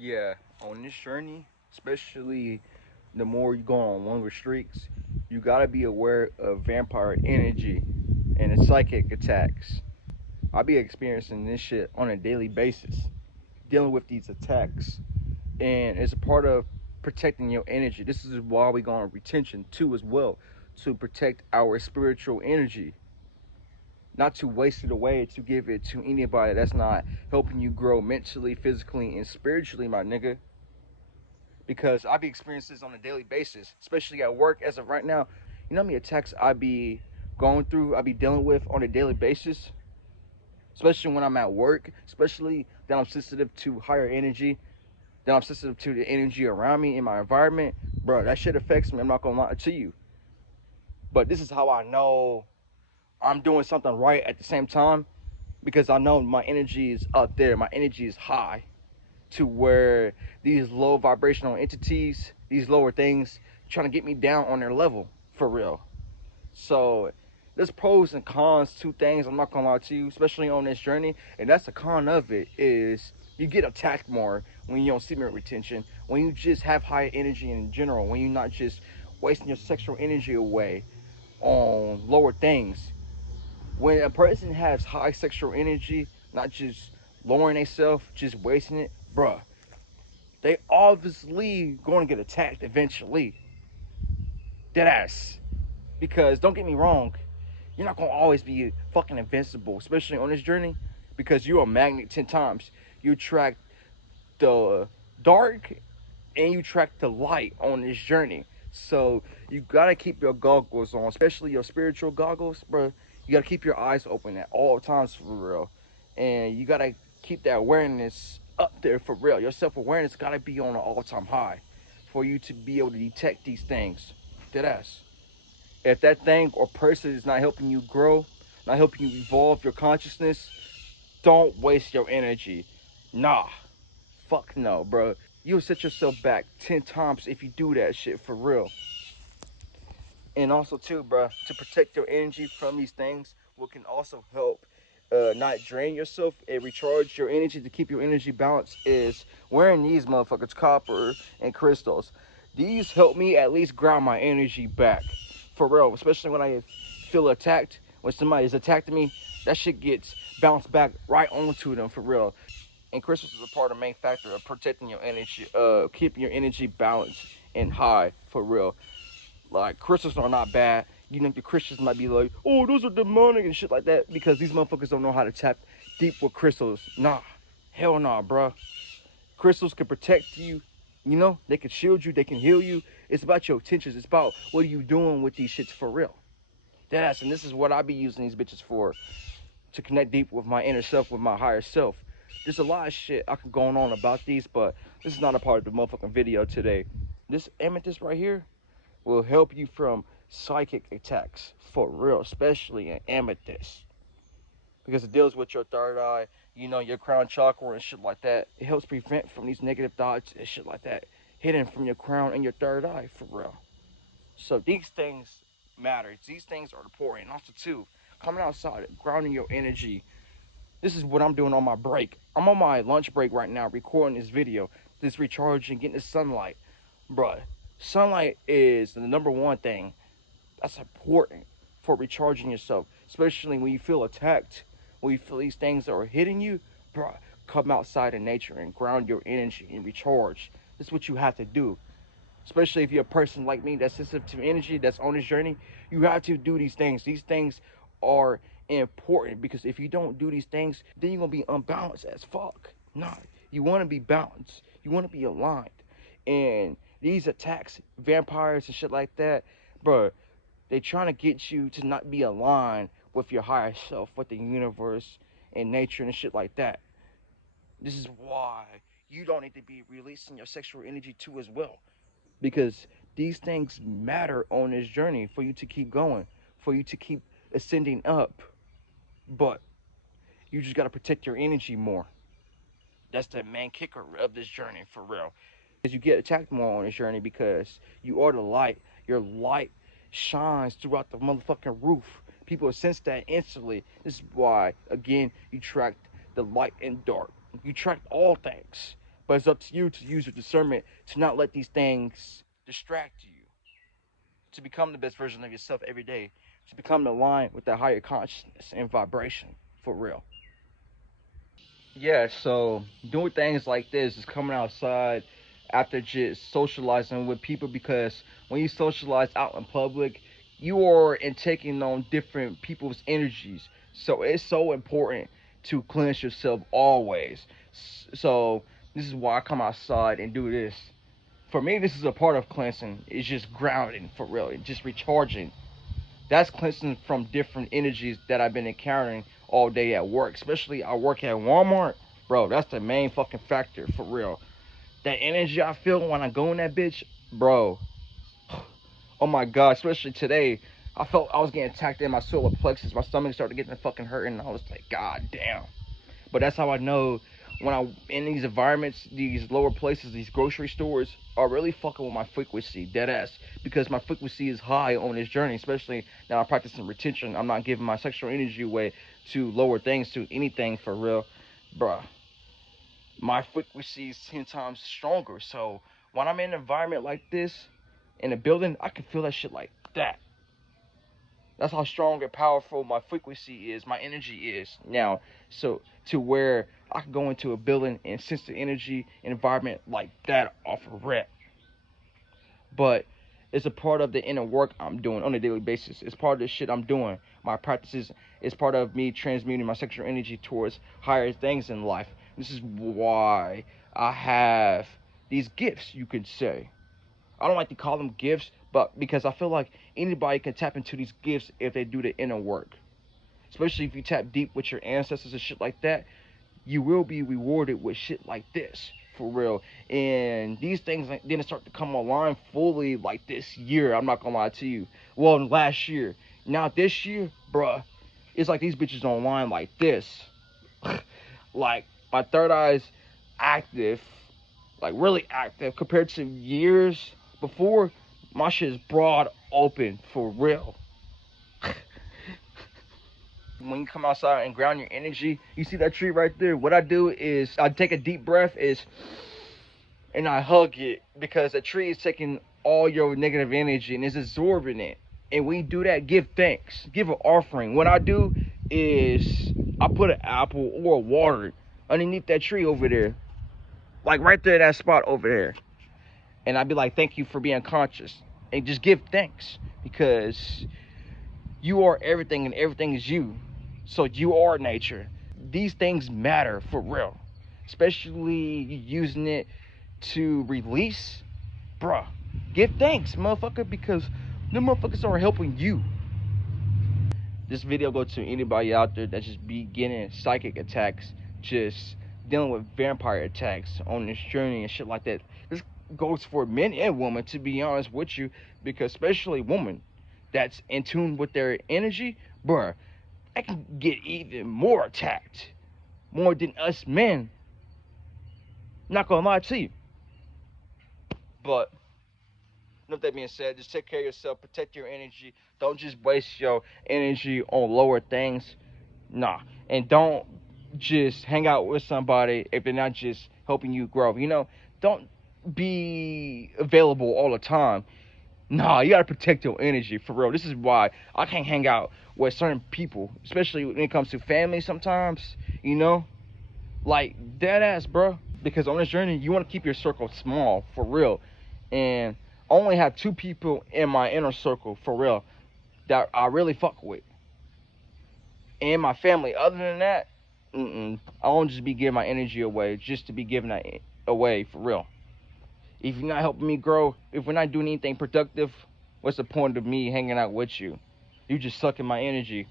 Yeah, on this journey, especially the more you go on longer streaks, you gotta be aware of vampire energy and its psychic attacks. I be experiencing this shit on a daily basis, dealing with these attacks, and it's a part of protecting your energy. This is why we go on retention too, as well, to protect our spiritual energy, not to waste it away to give it to anybody that's not helping you grow mentally, physically, and spiritually, my nigga. Because I be experiencing this on a daily basis, especially at work as of right now. You know how many attacks I be going through, I be dealing with on a daily basis, especially when I'm at work, especially that I'm sensitive to higher energy, that I'm sensitive to the energy around me in my environment. Bro, that shit affects me. I'm not gonna lie to you. But this is how I know I'm doing something right at the same time, because I know my energy is up there, my energy is high, to where these low vibrational entities, these lower things, trying to get me down on their level for real. So there's pros and cons to things. I'm not gonna lie to you, especially on this journey. And that's the con of it is you get attacked more when you don't semen retention, when you just have high energy in general, when you're not just wasting your sexual energy away on lower things. When a person has high sexual energy, not just lowering themselves, just wasting it, bruh, they obviously going to get attacked eventually. Deadass. Because don't get me wrong, you're not gonna always be fucking invincible, especially on this journey, because you're a magnet 10 times. You attract the dark and you attract the light on this journey. So you gotta keep your goggles on, especially your spiritual goggles, bro. You gotta keep your eyes open at all times for real, and you gotta keep that awareness up there for real. Your self-awareness gotta be on an all-time high for you to be able to detect these things. Deadass. If that thing or person is not helping you grow, not helping you evolve your consciousness, don't waste your energy. Nah, fuck no, bro. You'll set yourself back 10 times if you do that shit for real. And also, too, bro, to protect your energy from these things, what can also help not drain yourself and recharge your energy to keep your energy balanced is wearing these motherfuckers, copper and crystals. These help me at least ground my energy back for real, especially when I feel attacked. When somebody is attacking me, that shit gets bounced back right onto them for real. And crystals is a part of the main factor of protecting your energy, keeping your energy balanced and high for real. Like, crystals are not bad. You know, the Christians might be like, oh, those are demonic and shit like that, because these motherfuckers don't know how to tap deep with crystals. Nah, hell nah, bruh. Crystals can protect you. You know, they can shield you, they can heal you. It's about your intentions. It's about what are you doing with these shits for real. That's, and this is what I be using these bitches for, to connect deep with my inner self, with my higher self. There's a lot of shit I could go on about these, but this is not a part of the motherfucking video today. This amethyst right here will help you from psychic attacks for real, especially in amethyst, because it deals with your third eye, you know, your crown chakra and shit like that. It helps prevent from these negative thoughts and shit like that hidden from your crown and your third eye for real. So these things matter. These things are important. And also too, coming outside, grounding your energy. This is what I'm doing on my break. I'm on my lunch break right now, recording this video, this recharging, getting the sunlight, bruh. Sunlight is the number one thing that's important for recharging yourself, especially when you feel attacked, when you feel these things are hitting you, bro. Come outside in nature and ground your energy and recharge. That's what you have to do. Especially if you're a person like me that's sensitive to energy, that's on this journey, you have to do these things. These things are important, because if you don't do these things, then you're gonna be unbalanced as fuck. Nah, you want to be balanced. You want to be aligned. And these attacks, vampires and shit like that, bro, they trying to get you to not be aligned with your higher self, with the universe and nature and shit like that. This is why you don't need to be releasing your sexual energy too as well, because these things matter on this journey for you to keep going, for you to keep ascending up. But you just got to protect your energy more. That's the main kicker of this journey for real. Because you get attacked more on this journey, because you are the light. Your light shines throughout the motherfucking roof. People sense that instantly. This is why, again, you track the light and dark. You track all things But it's up to you to use your discernment to not let these things distract you, to become the best version of yourself every day, to become aligned with that higher consciousness and vibration for real. Yeah, so doing things like this is coming outside after just socializing with people, because when you socialize out in public, you are in taking on different people's energies. So it's so important to cleanse yourself always. So this is why I come outside and do this. For me, this is a part of cleansing. It's just grounding for real. It's just recharging. That's cleansing from different energies that I've been encountering all day at work. Especially I work at Walmart, bro. That's the main fucking factor for real. That energy I feel when I go in that bitch, bro. Oh my god, especially today. I felt I was getting attacked in my solar plexus. My stomach started getting fucking hurting. And I was like, god damn. But that's how I know when I in these environments, these lower places, these grocery stores are really fucking with my frequency, dead ass. Because my frequency is high on this journey, especially now I'm practicing retention. I'm not giving my sexual energy away to lower things, to anything for real. Bruh. My frequency is 10 times stronger. So when I'm in an environment like this, in a building, I can feel that shit like that. That's how strong and powerful my frequency is, my energy is now. So to where I can go into a building and sense the energy environment like that off a rep. But it's a part of the inner work I'm doing on a daily basis. It's part of the shit I'm doing. My practices is part of me transmuting my sexual energy towards higher things in life. This is why I have these gifts, you could say. I don't like to call them gifts, but because I feel like anybody can tap into these gifts if they do the inner work. Especially if you tap deep with your ancestors and shit like that, you will be rewarded with shit like this, for real. And these things didn't start to come online fully like this year, I'm not gonna lie to you. Well, last year. Now this year, bruh, it's like these bitches online like this. Like, my third eye's active, like really active compared to years before. My shit is broad open for real. When you come outside and ground your energy, you see that tree right there. What I do is I take a deep breath and I hug it, because a tree is taking all your negative energy and is absorbing it. And when you do that, give thanks, give an offering. What I do is I put an apple or water underneath that tree over there, like right there, that spot over there. And I'd be like, thank you for being conscious, and just give thanks, because you are everything and everything is you. So you are nature. These things matter for real, especially using it to release. Bruh, give thanks, motherfucker, because them motherfuckers are helping you. This video goes to anybody out there that's just beginning psychic attacks, just dealing with vampire attacks on this journey and shit like that. This goes for men and women, to be honest with you, because especially women that's in tune with their energy, bruh, I can get even more attacked, more than us men. Not gonna lie to you. But with that being said, just take care of yourself, protect your energy. Don't just waste your energy on lower things. Nah. And don't just hang out with somebody if they're not just helping you grow. You know, don't be available all the time. Nah, you gotta protect your energy for real. This is why I can't hang out with certain people, especially when it comes to family sometimes, you know? Like, dead ass, bro. Because on this journey, you want to keep your circle small, for real. And I only have 2 people in my inner circle, for real, that I really fuck with. And my family, other than that, I won't just be giving my energy away just to be giving that away, for real. If you're not helping me grow, if we're not doing anything productive, what's the point of me hanging out with you? You just sucking my energy.